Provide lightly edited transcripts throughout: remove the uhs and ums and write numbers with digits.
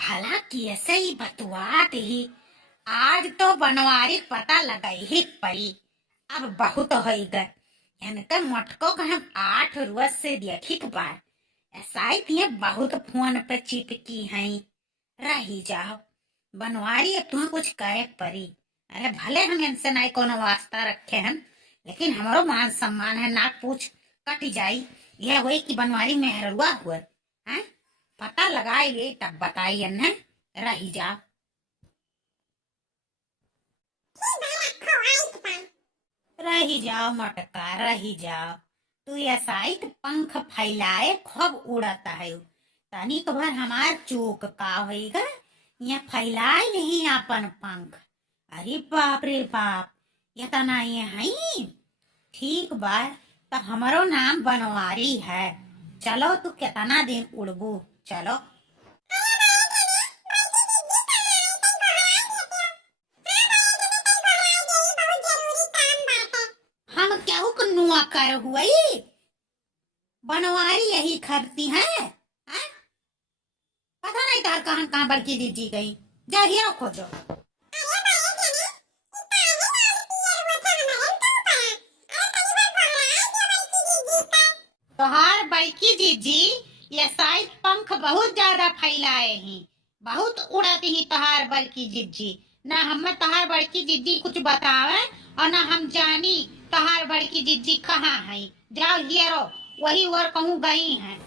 हालांकि ऐसे ही बतुआत ही आज तो बनवारी पता लगाई ही पड़ी। अब बहुत हो गए इनके मटको का हम 8 रोज से देखी बार ऐसा ही बहुत फोन पे चिपकी हैं। रही जाओ बनवारी अब तुम्हें कुछ करे पड़ी। अरे भले हम इनसे नहीं कोनो वास्ता रखे हैं लेकिन हमारो मान सम्मान है नाक पूछ कट जाई। यह वही कि बनवारी मेहरुआ हुए हैं। पता लगाइए तब बताइए न। रही जाओ रही जाओ मटका रही जाओ। तू ऐसा ही तो पंख फैलाए खूब उड़ता है। तनिक भर हमार चूक का होगा ये फैलाए नहीं अपन पंख। अरे बाप रे बाप ये तना ये है ठीक बात। तो हमारो नाम बनवारी है। चलो तू कितना दिन उड़बू चलो। हम क्या नुआ कर हुई बनवारी यही खरती है। पता नहीं तार कहाँ कहाँ बल्कि दीदी गई। जा हीरो खोजो। तोहार बड़की जीजी ये शायद पंख बहुत ज्यादा फैलाए हैं। बहुत उड़ती ही तोहार बड़की जीजी। ना हमें तोहार बड़की जीजी कुछ बतावे और ना हम जानी तोहार बड़की जीजी कहाँ है। जाओ हीरो वही और कहूँ गई हैं।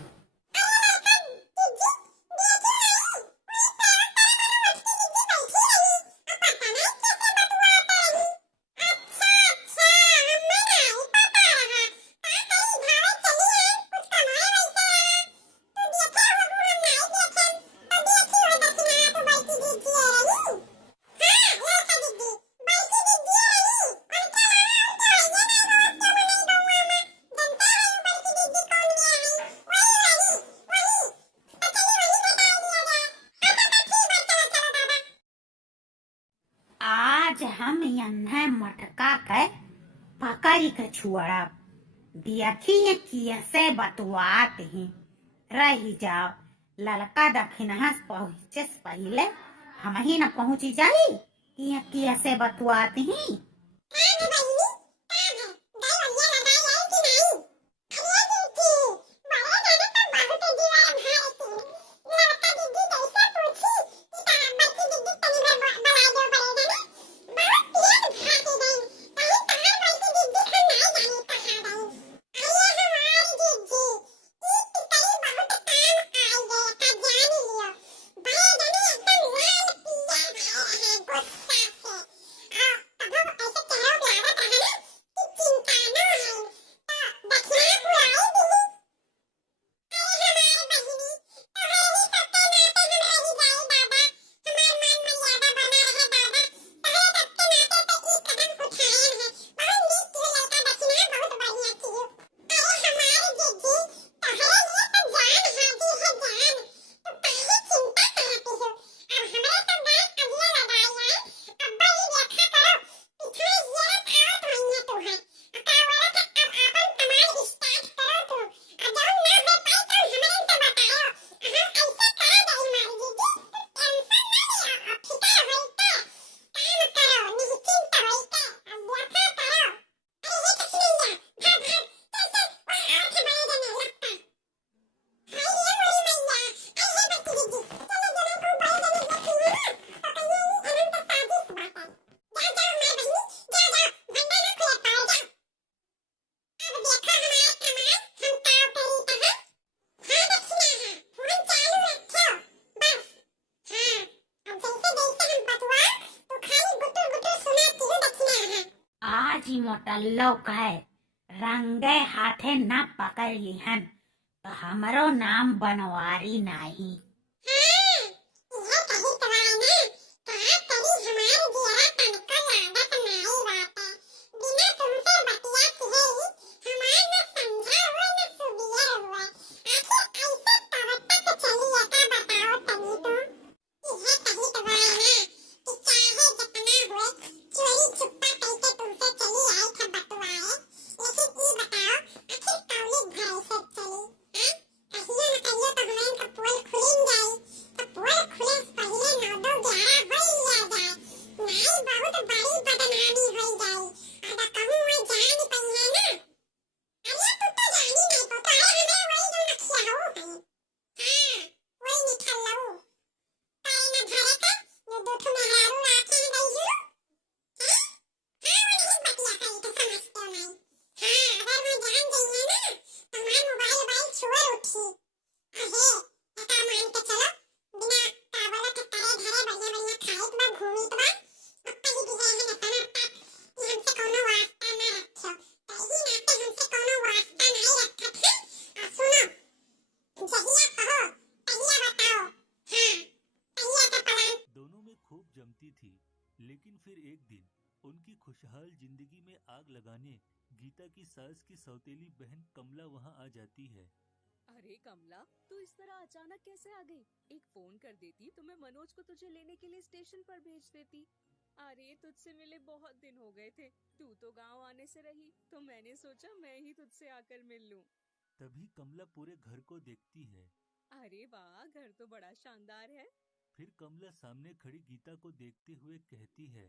आज हम यन्हे मटका के पकड़ी के छुअड़ब। देखिए कैसे बतुआत ही। रही जाओ ललका दक्षिणा पहुंचे से पहले हम ही न पहुंची जाई कि कैसे बतुआत ही। आज ही मोटल्लो कहे रंगे हाथे न पकड़ ली हन तो हमारो नाम बनवारी नहीं। में खूब जमती थी, लेकिन फिर एक दिन उनकी खुशहाल जिंदगी में आग लगाने गीता की सास की सौतेली बहन कमला वहां आ जाती है। अरे कमला, तू इस तरह अचानक कैसे आ गई? एक फोन कर देती तो मैं मनोज को तुझे लेने के लिए स्टेशन पर भेज देती। अरे तुझसे मिले बहुत दिन हो गए थे। तू तो गांव आने से रही, तो मैंने सोचा मैं ही तुझसे आकर मिल लूं। तभी कमला पूरे घर को देखती है। अरे वाह, घर तो बड़ा शानदार है। फिर कमला सामने खड़ी गीता को देखते हुए कहती है।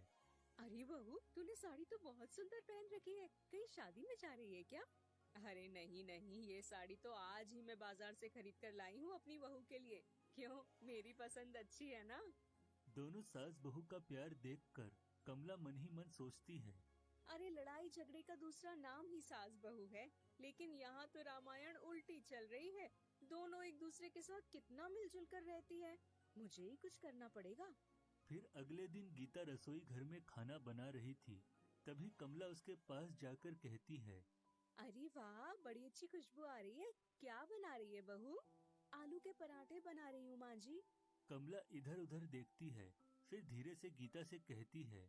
अरे बहू, तूने साड़ी तो बहुत सुंदर पहन रखी है, कहीं शादी में जा रही है क्या? अरे नहीं नहीं, ये साड़ी तो आज ही मैं बाजार से खरीद कर लाई हूँ अपनी बहू के लिए। क्यों, मेरी पसंद अच्छी है ना? दोनों सास बहू का प्यार देखकर कमला मन ही मन सोचती है। अरे लड़ाई झगड़े का दूसरा नाम ही सास बहू है, लेकिन यहाँ तो रामायण उल्टी चल रही है। दोनों एक दूसरे के साथ कितना मिलजुल कर रहती है। मुझे ही कुछ करना पड़ेगा। फिर अगले दिन गीता रसोई घर में खाना बना रही थी। तभी कमला उसके पास जाकर कहती है। अरे वाह, बड़ी अच्छी खुशबू आ रही है। क्या बना रही है बहू? आलू के पराठे बना रही हूँ माँ जी। कमला इधर उधर देखती है, फिर धीरे से गीता से कहती है।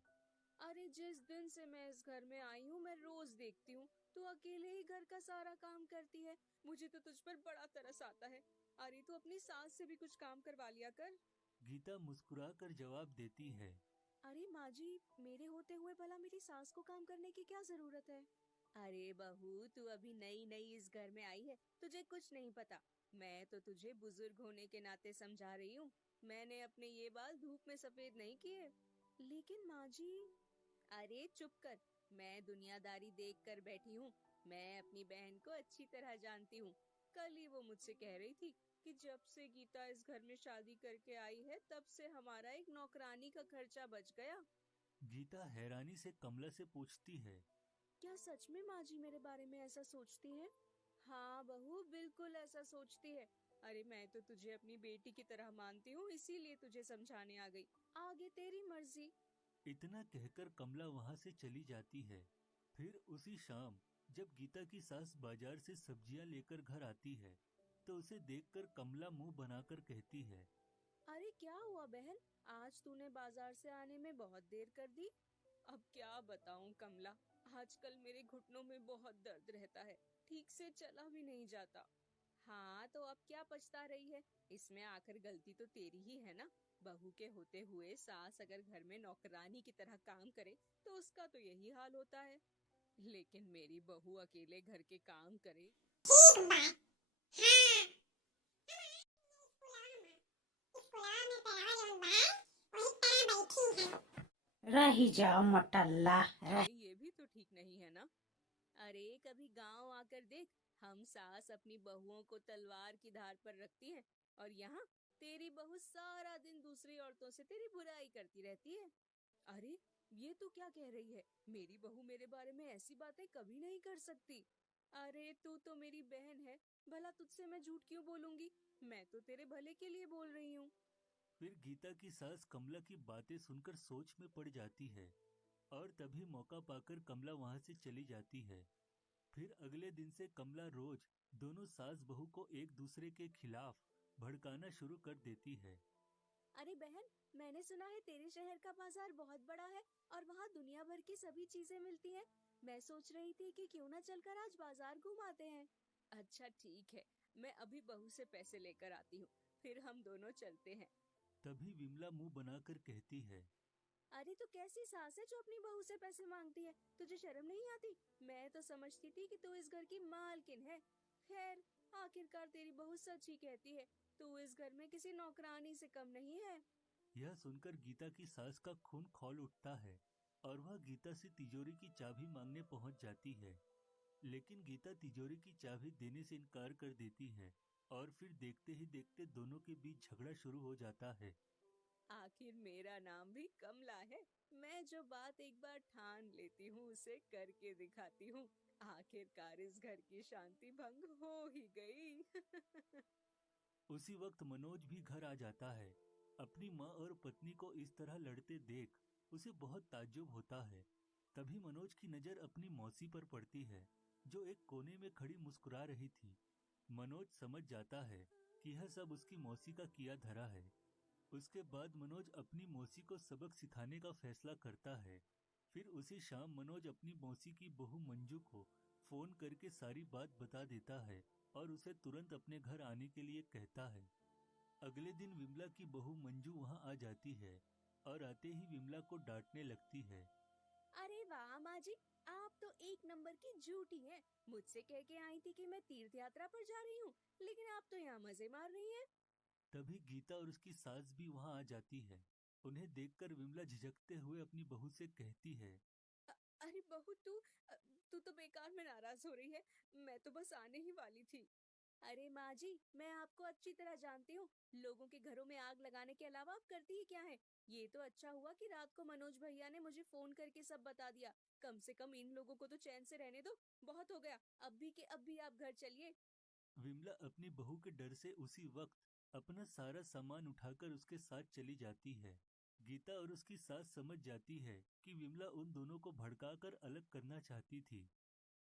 अरे जिस दिन से मैं इस घर में आई हूँ मैं रोज देखती हूँ तू अकेले ही घर का सारा काम करती है। मुझे तो तुझ पर बड़ा तरस आता है। अरे तू अपनी सास से भी कुछ काम करवा लिया कर। गीता मुस्कुरा कर जवाब देती है। अरे माँ जी, मेरे होते हुए भला मेरी सास को काम करने की क्या जरूरत है? अरे बहू, तू अभी नई नई इस घर में आई है, तुझे कुछ नहीं पता। मैं तो तुझे बुजुर्ग होने के नाते समझा रही हूँ। मैंने अपने ये बाल धूप में सफेद नहीं किए। लेकिन माँ जी। अरे चुप कर। मैं दुनियादारी देख कर बैठी हूँ। मैं अपनी बहन को अच्छी तरह जानती हूँ। कल ही वो मुझसे कह रही थी कि जब से गीता इस घर में शादी करके आई है तब से हमारा एक नौकरानी का खर्चा बच गया। गीता हैरानी से कमला से पूछती है। क्या सच में माँ जी मेरे बारे में ऐसा सोचती है? हाँ बहू, बिल्कुल ऐसा सोचती है। अरे मैं तो तुझे अपनी बेटी की तरह मानती हूँ, इसीलिए तुझे समझाने आ गई। आगे तेरी मर्जी। इतना कहकर कमला वहां से चली जाती है। फिर उसी शाम जब गीता की सास बाजार से सब्जियां लेकर घर आती है, तो उसे देखकर कमला मुंह बनाकर कहती है। अरे क्या हुआ बहन, आज तूने बाजार से आने में बहुत देर कर दी। अब क्या बताऊं कमला, आजकल मेरे घुटनों में बहुत दर्द रहता है, ठीक से चला भी नहीं जाता। हाँ तो अब क्या पछता रही है? इसमें आखिर गलती तो तेरी ही है ना। बहू के होते हुए सास अगर घर में नौकरानी की तरह काम करे तो उसका तो यही हाल होता है। लेकिन मेरी बहू अकेले घर के काम करे। ठीक बा। हाँ, स्कूल में पढ़ावे जवन बा, वही तरह बैठी है। रही जाओ मोटल्ला। अरे ये भी तो ठीक नहीं है ना। अरे कभी गांव आकर देख, हम सास अपनी बहुओं को तलवार की धार पर रखती हैं, और यहाँ तेरी बहू सारा दिन दूसरी औरतों से तेरी बुराई करती रहती है। अरे ये तू क्या कह रही है? मेरी बहू मेरे बारे में ऐसी बातें कभी नहीं कर सकती। अरे तू तो मेरी बहन है, भला तुझसे मैं झूठ क्यों बोलूंगी? मैं तो तेरे भले के लिए बोल रही हूँ। फिर गीता की सास कमला की बातें सुनकर सोच में पड़ जाती है, और तभी मौका पाकर कमला वहां से चली जाती है। फिर अगले दिन से कमला रोज दोनों सास बहू को एक दूसरे के खिलाफ भड़काना शुरू कर देती है। अरे बहन, मैंने सुना है तेरे शहर का बाजार बहुत बड़ा है और वहाँ दुनिया भर की सभी चीजें मिलती हैं। मैं सोच रही थी कि क्यों ना चलकर आज बाजार घुमाते हैं। अच्छा ठीक है, मैं अभी बहू से पैसे लेकर आती हूँ, फिर हम दोनों चलते हैं। तभी विमला मुंह बनाकर कहती है। अरे तू कैसी सास है जो अपनी बहू से पैसे मांगती है? तुझे शर्म नहीं आती? मैं तो समझती थी कि तू इस घर की मालकिन है। खैर, आखिरकार तेरी बहू सच ही कहती है, तू इस घर में किसी नौकरानी से कम नहीं है। यह सुनकर गीता की सास का खून खौल उठता है, और वह गीता से तिजोरी की चाबी मांगने पहुंच जाती है। लेकिन गीता तिजोरी की चाबी देने से इनकार कर देती है, और फिर देखते ही देखते दोनों के बीच झगड़ा शुरू हो जाता है। आखिर मेरा नाम भी कमला है। मैं जो बात एक बार ठान लेती हूँ उसे करके दिखाती हूँ। आखिरकार इस घर की शांति भंग हो ही गई। उसी वक्त मनोज भी घर आ जाता है। अपनी माँ और पत्नी को इस तरह लड़ते देख उसे बहुत ताज्जुब होता है। तभी मनोज की नजर अपनी मौसी पर पड़ती है, जो एक कोने में खड़ी मुस्कुरा रही थी। मनोज समझ जाता है कि यह सब उसकी मौसी का किया धरा है। उसके बाद मनोज अपनी मौसी को सबक सिखाने का फैसला करता है। फिर उसी शाम मनोज अपनी मौसी की बहू मंजू को फोन करके सारी बात बता देता है और उसे तुरंत अपने घर आने के लिए कहता है। अगले दिन विमला की बहू मंजू वहां आ जाती है और आते ही विमला को डांटने लगती है। अरे वाह माँ जी, आप तो एक नंबर की झूठी हैं। मुझसे कह के आई थी कि मैं तीर्थ यात्रा पर जा रही हूँ, लेकिन आप तो यहाँ मजे मार रही हैं। तभी गीता और उसकी सास भी वहां आ जाती है। उन्हें देखकर विमला झिझकते हुए अपनी बहू से कहती है। अरे बहू, तू तो बेकार में नाराज हो रही है। मैं तो बस आने ही वाली थी। अरे माँ जी, मैं आपको अच्छी तरह जानती हूँ। लोगों के घरों में आग लगाने के अलावा आप करती ही क्या है? ये तो अच्छा हुआ कि रात को मनोज भैया ने मुझे फोन करके सब बता दिया। कम से कम इन लोगों को तो चैन से रहने दो। बहुत हो गया, अब भी के अब भी आप घर चलिए। विमला अपनी बहू के डर से उसी वक्त अपना सारा सामान उठाकर उसके साथ चली जाती है। गीता और उसकी सास समझ जाती है कि विमला उन दोनों को भड़काकर अलग करना चाहती थी।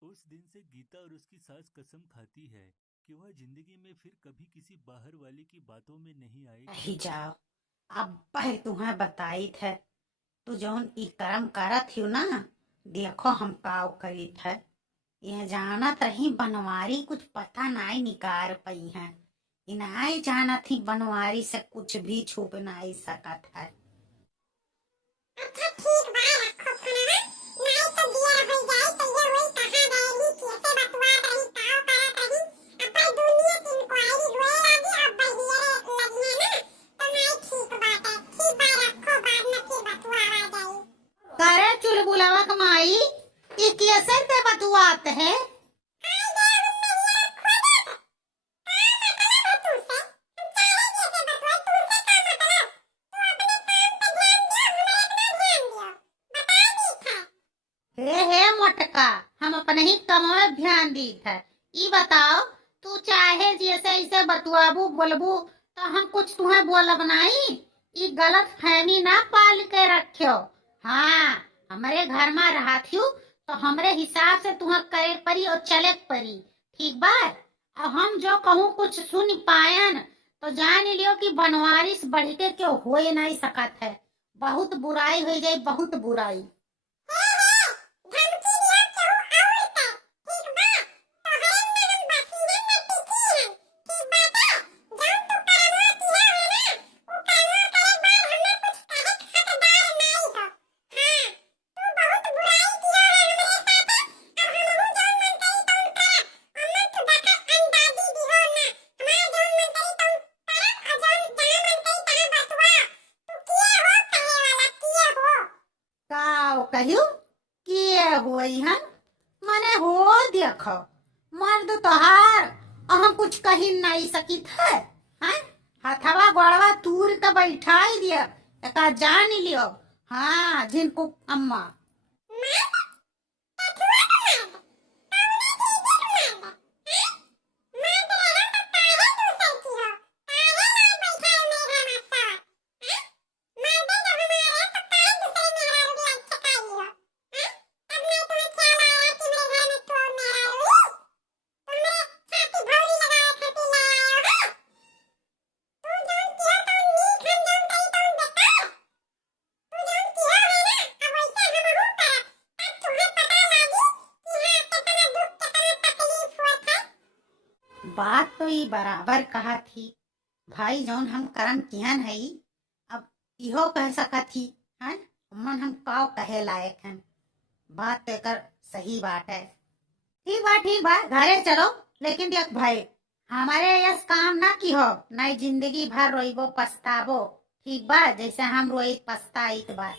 उस दिन से गीता और उसकी सास कसम खाती है कि वह जिंदगी में फिर कभी किसी बाहर वाले की बातों में नहीं आएगी। रही जाओ। अब भाई तुम्हें बताई थे, तू जौन ई कर्म करत हियो ना, देखो हम काव करी थे। ये जानत रही बनवारी कुछ पता नहीं निकाल पाई है। इनाई जानत ही बनवारी से कुछ भी छुप नहीं सकत है। अच्छा ठीक बा, रखो खाना। नहीं तो देर हो जाए तो ये वही कहाँ रहेली, कैसे बतवात रही, काव करत रही। अपन दुनिया की इंक्वायरी हुए लागी, अब बहिरे लगी है ना, तो नहीं ठीक बात है। ठीक बा, रखो, बाद में फिर बतवावा जाई। करे चुलबुलावा कमाई, ये कैसे ते बतुआत है? हे मोटका, हम अपने ही काम में ध्यान दी है। ई बताओ, तू चाहे जैसे ऐसे बतुआबू बोलबू तो हम कुछ तुम्हें बोलब नहीं। ई गलत फहमी ना पाल के रखियो। हाँ, हमारे घर में रहत हूँ तो हमरे हिसाब से तुम्हें करे परी और चले परी। ठीक बा? और हम जो कहूँ कुछ सुन पायन तो जान लियो कि बनवारिस बढ़ के क्यों होए नहीं सकत है। बहुत बुराई हो जाए, बहुत बुराई। कहियो किए हुई हम मने हो देखो, मर्द तोहार हम कुछ कही नहीं सकी थे। हैं? हथवा गोड़वा तूर के बैठाई दिया, एका जान लियो। हाँ, जिनको अम्मा बात तो ये बराबर कहा थी। भाई जौन हम कर्म किहन है, अब इहो कह सकत थी हैं, मन हम काव कहे लायक हैं। बात तो कर सही बात है। ठीक बा, घरे चलो। लेकिन देख भाई, हमारे यस काम ना की हो, नहीं जिंदगी भर रोइबो पछताबो। ठीक बा, जैसे हम रोई पछताइत बा।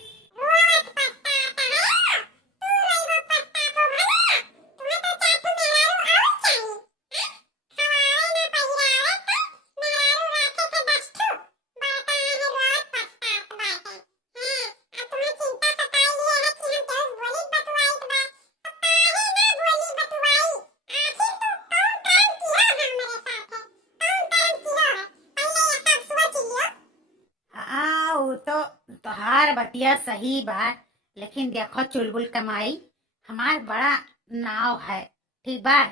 तो तोहार बतिया सही बात, लेकिन देखो चुलबुल कमाई, हमार बड़ा नाव है। ठीक बा,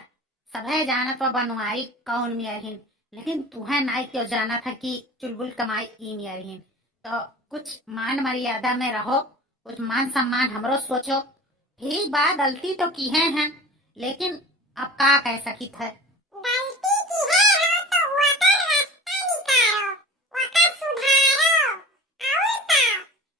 सभे जानत बा बनवारी कौन मियरहिन। लेकिन तुम्हें नहीं क्यों जाना था कि चुलबुल कमाई ई नियर ही। तो कुछ मान मर्यादा में रहो, कुछ मान सम्मान हमरो सोचो। ठीक बा, गलती तो की है लेकिन अब का कह सकी थे। गलती की है हो तो ओकर रास्ता निकालो, ओकर सुधारो। और का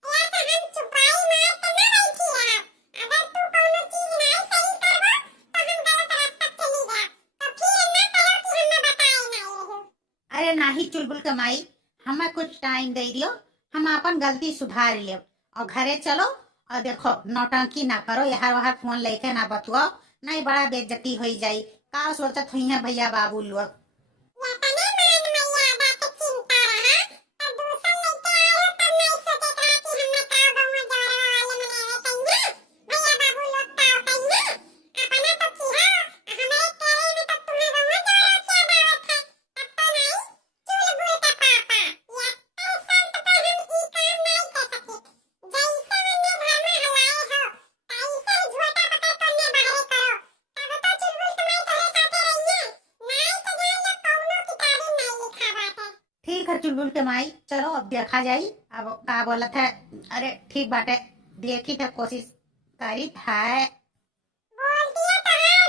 ऐसे हम चुपाई मार के ना बैठी रहा। अगर तू कोनो चीज नहीं सही करबो तो हम गलत रास्ता चली जा, तो फिर ना कहो कि हमें बताए नहीं रहो। अरे नाही चुलबुल कमाई, हमें कुछ टाइम दे दियो, हम अपन गलती सुधार ले और घरे चलो। और देखो नौटंकी ना करो, यहाँ वहाँ फोन लेके ना बतुओ, नहीं बड़ा बेइज्जती हो जाई। का सोचत हुई है भैया बाबू लोग। या तने मान मर्यादा के चिंता रहा, तो दूसर लेके आए तब नहीं सोचे था कि हमें का गाँव जवारा वाले मनावे कहिए, भैया बाबू लोग का कहिए। अपना तो किया, हमारे कहने में तो तुम्हें गाँव जवारा क्या बात है। तब तो नहीं चुलबुल का पापा, या तो संत पर हम ई काम नहीं कर सके। जैसे हमने घर में हलाए हो, तैसे ही झोटा पकड़ करने बाहर करो। तब तो चुलबुल तुम्हारे साथे रहिए, नहीं तो जान लो कौनो किताबें नहीं लिखा बाटे। ठीक है चुलबुल कमाई, चलो अब देखा जाई। अब का बोला था। अरे ठीक बाटे, देखी था, कोशिश करी था। बोलती है तो हाँ